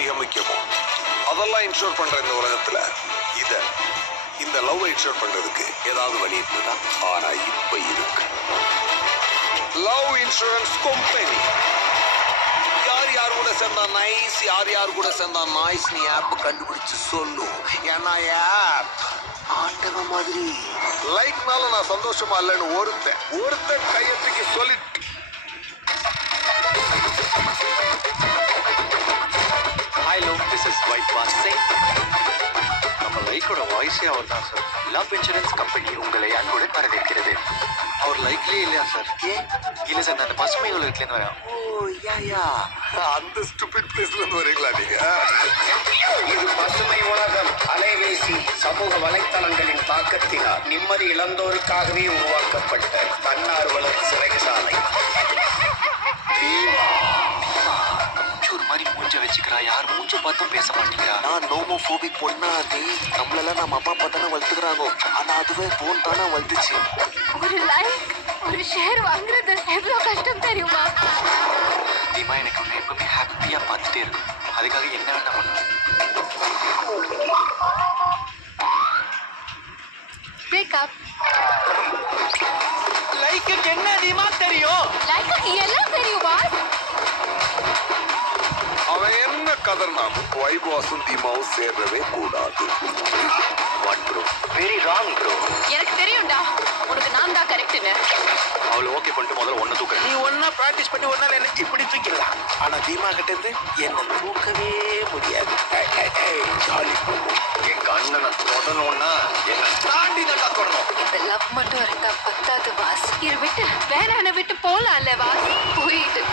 மிக முக்கியமோ அதெல்லாம் இன்ஷூர் பண்ற இந்த உலகத்துல இந்த லவ் இன்ஷூர் பண்றதுக்கு ஏதாவது வழி இருக்குதா? ஆனா இப்ப இருக்கு. Love insurance company. யார் கூட சேர்ந்தா நைஸ், யார் கூட சேர்ந்தா நாய்ஸ் நீ ஆப் கண்டுபிடிச்சு சொல்லு. ஏன்னா ஆப் ஆண்டவ மாதிரி. லைக்னால நான் சந்தோஷமா இல்லைன்னு ஒருத்தன் கையத்துக்கு சொல்லிட்டு hi low, this is white passing. நம்ம லைக்கோட வாய்ஸே அவர் தான் சார். லவ் இன்சூரன்ஸ் கம்பெனி உங்களை அன்புடன் வரவேற்கிறது. அவர் லைக்லேயே இல்லையா சார்? ஏன் இல்லை சார், நான் அந்த பசுமை உலகத்துலேருந்து வரேன். ஓ யா அந்த ஸ்டூபிட் பிளேஸ்ல இருந்து வரீங்களா நீங்க? இது பசுமை உலகம். அலைபேசி சமூக வலைத்தளங்களின் தாக்கத்தினால் நிம்மதி இழந்தோருக்காகவே உருவாக்கப்பட்ட தன்னார்வல சிறைச்சாலை. ஒரு மாதிரி மூஞ்ச வச்சுக்கிறா, யார் மூஞ்ச பார்த்தும் பேச மாட்டேங்கிறா. நான் நோமோபோபிக் பொண்ணா அது. நம்மளெல்லாம் நம்ம அம்மா அப்பா தானே வளர்த்துக்கிறாங்க. ஆனா அதுவே போன் தானே வளர்த்துச்சு. ஒரு லைக் ஒரு ஷேர் வாங்குறது எவ்வளவு கஷ்டம் தெரியுமா? தீமா எனக்கு உன்னை எப்பவுமே ஹாப்பியா பார்த்துட்டே இருக்கும். அதுக்காக என்ன வேணா பண்ணுவேன். பிரேக்கப். லைக்கு என்ன தீமா தெரியும்? லைக்கு எல்லாம் தெரியுமா? அவன் என்ன கதர்னாலும் வைபாசும் தீமாவும் சேர்றவே கூடாது. What bro? Very wrong bro. எனக்கு தெரியும்டா, உனக்கு நான் தான் கரெக்ட்னு. அவளை ஓகே பண்ணிட்டு முதல்ல ஒன்று தூக்குறேன். நீ ஒன்னா பிராக்டிஸ் பண்ணி ஒன்னா என்ன இப்படி தூக்கிடலாம். ஆனா தீமா கிட்ட இருந்து என்ன தூக்கவே முடியாது. ஜாலி. என் கண்ணனை தொடணும்னா என்ன தாண்டி நல்லா தொடணும். இந்த லவ் மட்டும் இருந்தா பத்தாது வாஸ். இதை விட்டு வேற விட்டு போலாம்ல வாஸ். போயிட்டு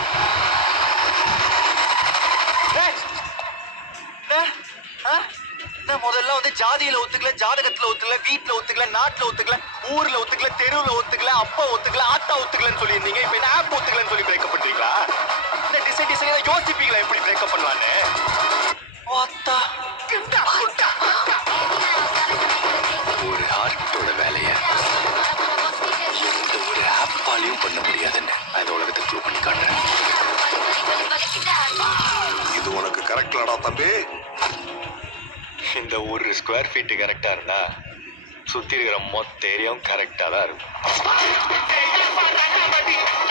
முதல்ல வந்து ஜாதியில ஒத்துக்கல, ஜாதகத்துல ஒத்துக்கல, வீட்டுல ஒத்துக்கல, நாட்டுல ஒத்துக்கல, ஊர்ல ஒத்துக்கல, தெருவுல ஒத்துக்கல, அப்பா ஒத்துக்கல, ஆத்தா ஒத்துக்கலன்னு சொல்லியிருந்தீங்க. இப்ப என்ன ஆப் ஒத்துக்கலன்னு சொல்லி பிரேக்கப் பண்றீங்களா? இந்த டிசைன் யோசிப்பீங்களா எப்படி பிரேக்கப் பண்ணலான்னு? ஒரு ஹார்ட்டோட வேலைய எந்த ஒரு ஆப்பாலையும் பண்ண முடியாதுன்னு அந்த உலகத்துக்கு ப்ரூவ் பண்ணி காட்டுறேன். இது உனக்கு கரெக்டாடா தம்பி? இந்த ஒரு ஸ்கொயர் ஃபீட் கரெக்டா இருந்தா சுத்தி இருக்கிற மொத்த ஏரியாவும் கரெக்டா தான் இருக்கும்.